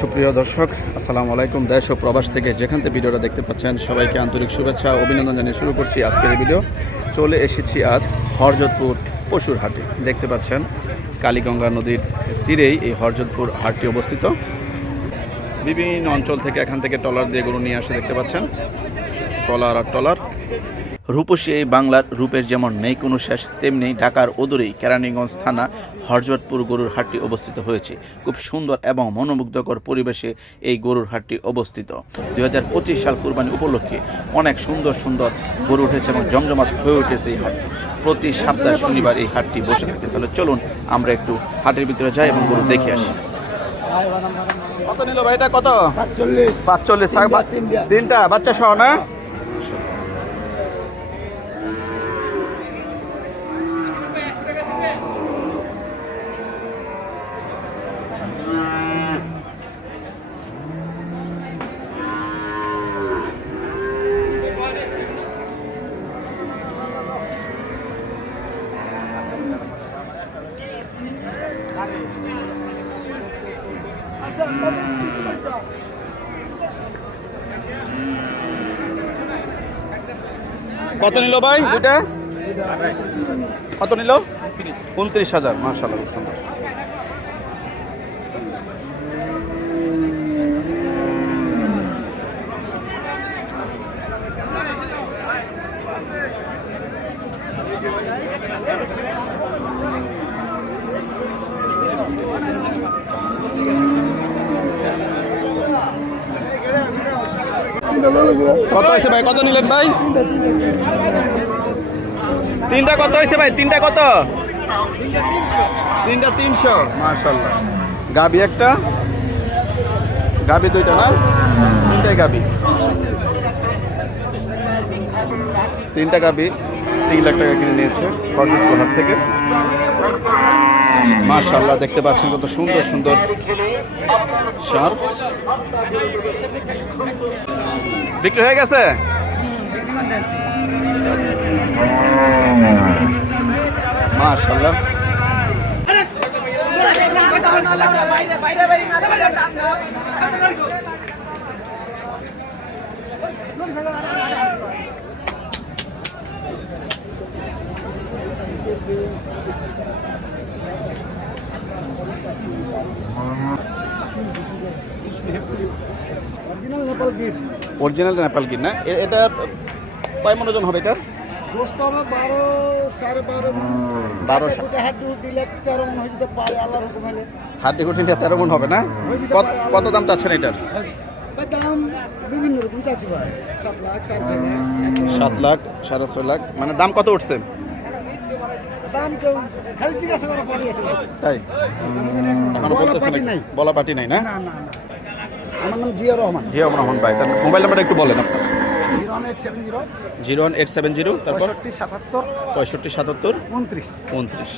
সুপ্রিয় দর্শক, আসসালামু আলাইকুম। দেশ ও প্রবাস থেকে যেখান থেকে ভিডিওটা দেখতে পাচ্ছেন সবাইকে আন্তরিক শুভেচ্ছা ও অভিনন্দন জানিয়ে শুরু করছি আজকের এই ভিডিও। চলে এসেছি আজ হরজতপুর পশুর হাটে। দেখতে পাচ্ছেন কালীগঙ্গা নদীর তীরেই এই হরজতপুর হাটটি অবস্থিত। বিভিন্ন অঞ্চল থেকে এখান থেকে ট্রলার দিয়ে গরু নিয়ে আসে, দেখতে পাচ্ছেন ট্রলার আর ট্রলার। রূপসী এই বাংলার রূপের যেমন নেই কোনো শেষ, তেমনি ঢাকার অদূরেই কেরানীগঞ্জ থানা হরজতপুর গরুর হাটটি অবস্থিত হয়েছে। খুব সুন্দর এবং মনোমুগ্ধকর পরিবেশে এই গরুর হাটটি অবস্থিত। 2025 সাল কুরবানি উপলক্ষে অনেক সুন্দর সুন্দর গরু উঠেছে এবং জমজমাট হয়ে উঠেছে এই হাটটি। প্রতি সপ্তাহে শনিবার এই হাটটি বসে থাকে। তাহলে চলুন আমরা একটু হাটের ভিতরে যাই এবং গরু দেখে আসি। কত নিল ভাই এটা? কত? 45। তিনটা বাচ্চা সহ না? কত নিল ভাই দুটা? কত নিল? 29,000। মাশাআল্লাহ, খুব সুন্দর। কত হয়েছে ভাই? কত নিলেন ভাই? তিনটা কত হয়েছে ভাই? তিনটা কত? তিনটা 300। মাশাআল্লাহ। গাবি একটা, গাবি দুইটা না? তিনটাই গাবি। তিনটা গাবি 3 লাখ টাকা কিনে নিয়েছে হরজতপুর হাট থেকে। মাশাআল্লাহ, দেখতে পাচ্ছেন কত সুন্দর সুন্দর সার। বিক্রি হয়ে গেছে? মাশাআল্লাহ। অরিজিনাল নেপাল গির না? এটা কয় মন ওজন হবে এটার? 12 12.5 মণ। 13 মণ হইতে পারে আল্লাহর হুকুম হলে। হাড্ডি কুটি নিয়ে 13 মন হবে না? কত দাম চাচ্ছেন এটার? দাম বিভিন্ন রকম চাচ্ছি ভাই। 7 লাখ, 4.5 লাখ। 7 লাখ, 6.5 লাখ। মানে দাম কত উঠছে? দাম কেউ খালি জিজ্ঞাসা করে পড়ে আছে ভাই। তাই এখনো বলতেছেন? বলা পার্টি নাই না? না না না। আমার নাম জিয়া রহমান। জিয়া রহমান ভাই। তার মোবাইল নাম্বারটা একটু বলেন আপনার। 01870 01870 তারপর 6577 6577 29 29।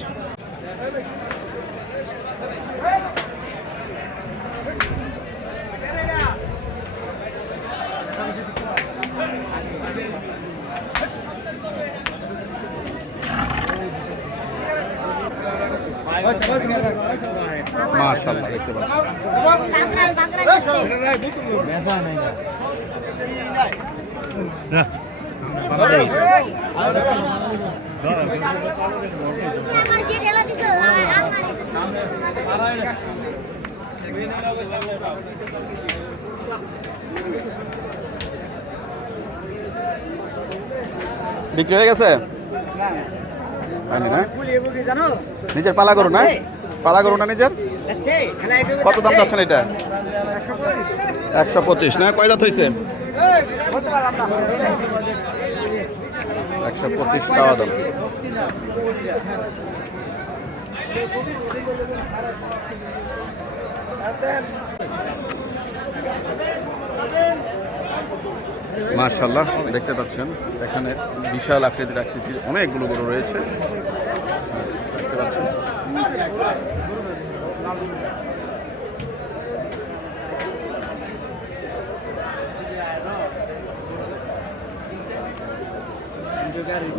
মাশাআল্লাহ, দেখতে পাচ্ছেন বিক্রি হয়ে গেছে? নিজের পালা গরু না? পালা গরু না নিজের? কত দাম চাচ্ছেন এটা? 125 না? কয় দাঁত হয়েছে? 125 টাকা দাম। মাশাআল্লাহ, দেখতে পাচ্ছেন এখানে বিশাল আকৃতির অনেকগুলো গরু রয়েছে, দেখতে পাচ্ছেন।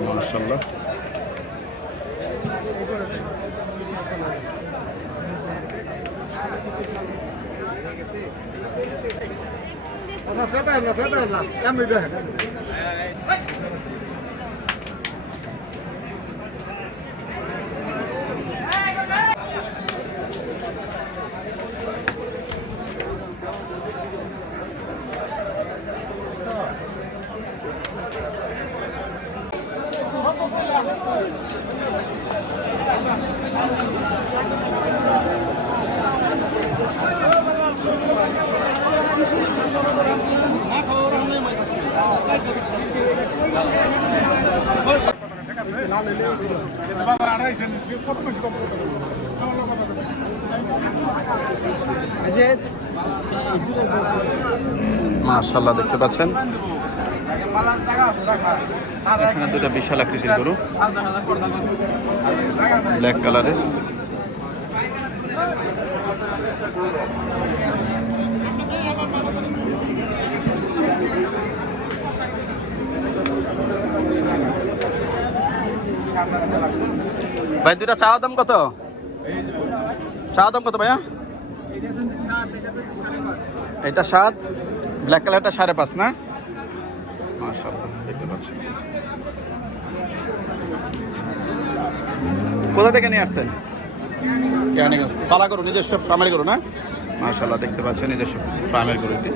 মাশাআল্লাহ। আচ্ছা সেটাই না এমনি দেখেন মাশাআল্লাহ দেখতে পাচ্ছেন এখানে দুটো বিশাল আকৃতির গরু ব্ল্যাক কালারের। ভাই দুটা চাওয়া দাম কত? চাওয়া দাম কত ভাইয়া? এটা 7, ব্ল্যাক কালারটা 5.5 না? মাশাআল্লাহ দেখতে পাচ্ছেন। কোথা থেকে নিয়ে আসছেন? পালা গরু, নিজস্ব ফার্মের গরু না? মাশাআল্লাহ দেখতে পাচ্ছেন নিজস্ব ফার্মের গরু এটি।